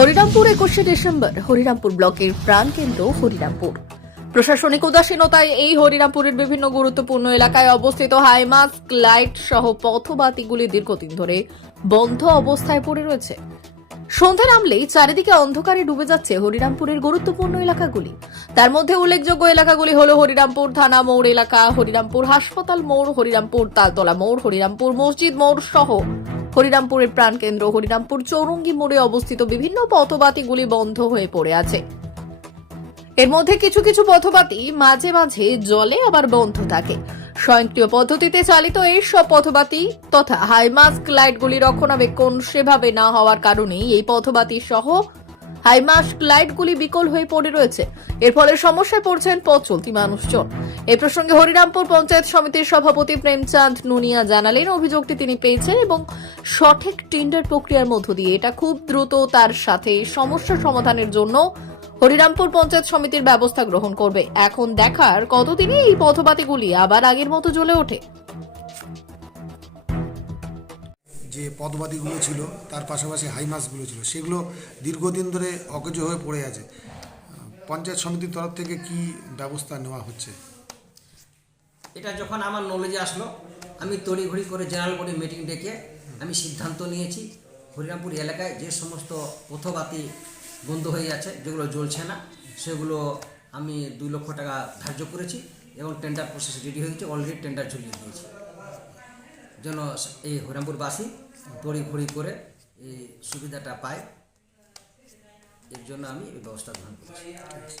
হরিরামপুর একুশে ডিসেম্বর, হরিরামপুর ব্লকের প্রাণকেন্দ্র হরিরামপুর। প্রশাসনিক উদাসীনতায় এই হরিরামপুরের বিভিন্ন গুরুত্বপূর্ণ এলাকায় অবস্থিত হাইমাস্ক লাইট সহ পথবাতিগুলি দীর্ঘদিন ধরে বন্ধ অবস্থায় পড়ে রয়েছে। সন্ধ্যা নামলেই চারিদিকে অন্ধকারে ডুবে যাচ্ছে হরিরামপুরের গুরুত্বপূর্ণ এলাকাগুলি। তার মধ্যে উল্লেখযোগ্য এলাকাগুলি হল হরিরামপুর থানা মোড় এলাকা, হরিরামপুর হাসপাতাল মোড়, হরিরামপুর তালতলা মোড়, হরিরামপুর মসজিদ মোড় সহ হরিরামপুরের প্রাণকেন্দ্র, হরিরামপুর চৌরঙ্গি মোড়ে অবস্থিত বিভিন্ন পথবাতিগুলি বন্ধ হয়ে পড়ে আছে। এর মধ্যে কিছু কিছু পথবাতি মাঝে মাঝে জলে আবার বন্ধ থাকে। স্বয়ংক্রিয় পদ্ধতিতে চালিত এই সব পথবাতি তথা হাইমাস্ক লাইটগুলি রক্ষণাবেক্ষণ সেভাবে না হওয়ার কারণেই এই পথবাতি সহ হাইমাস্ক লাইটগুলি বিকল হয়ে পড়ে রয়েছে। এর ফলে সমস্যায় পড়ছেন পথ চলতি মানুষজন। এ প্রসঙ্গে হরিরামপুর পঞ্চায়েত সমিতির সভাপতি প্রেমচাঁদ নুনিয়া জানালেন, অভিযোগটি তিনি পেয়েছেন এবং সঠিক টেন্ডার প্রক্রিয়ার মধ্য দিয়ে। এটা খুব দ্রুত তার সাথে সমস্যা সমাধানের জন্য হরিরামপুর পঞ্চায়েত সমিতির ব্যবস্থা গ্রহণ করবে। এখন দেখার কতদিনে এই পথবাতিগুলি আবার আগের মতো জ্বলে ওঠে? যে পদবাদীগুলো ছিল, তার পাশাপাশি হাইমাসগুলো ছিল, সেগুলো দীর্ঘদিন ধরে অকেজ হয়ে পড়ে আছে। পঞ্চায়েত সমিতির তরফ থেকে কি ব্যবস্থা নেওয়া হচ্ছে? এটা যখন আমার নলেজে আসলো, আমি তড়িঘড়ি করে জেনারেল বোর্ডে মিটিং ডেকে আমি সিদ্ধান্ত নিয়েছি, হরিরামপুর এলাকায় যে সমস্ত পথবাতি বন্ধ হয়ে আছে, যেগুলো জ্বলছে না, সেগুলো আমি দুই লক্ষ টাকা ধার্য করেছি এবং টেন্ডার প্রসেস রেডি হয়েছে অলরেডি টেন্ডার ঝুলিয়ে দিয়েছি। যেন এই হরিরামপুরবাসী তড়িঘড়ি করে এই সুবিধাটা পায়, এর জন্য আমি এই ব্যবস্থা গ্রহণ করেছি।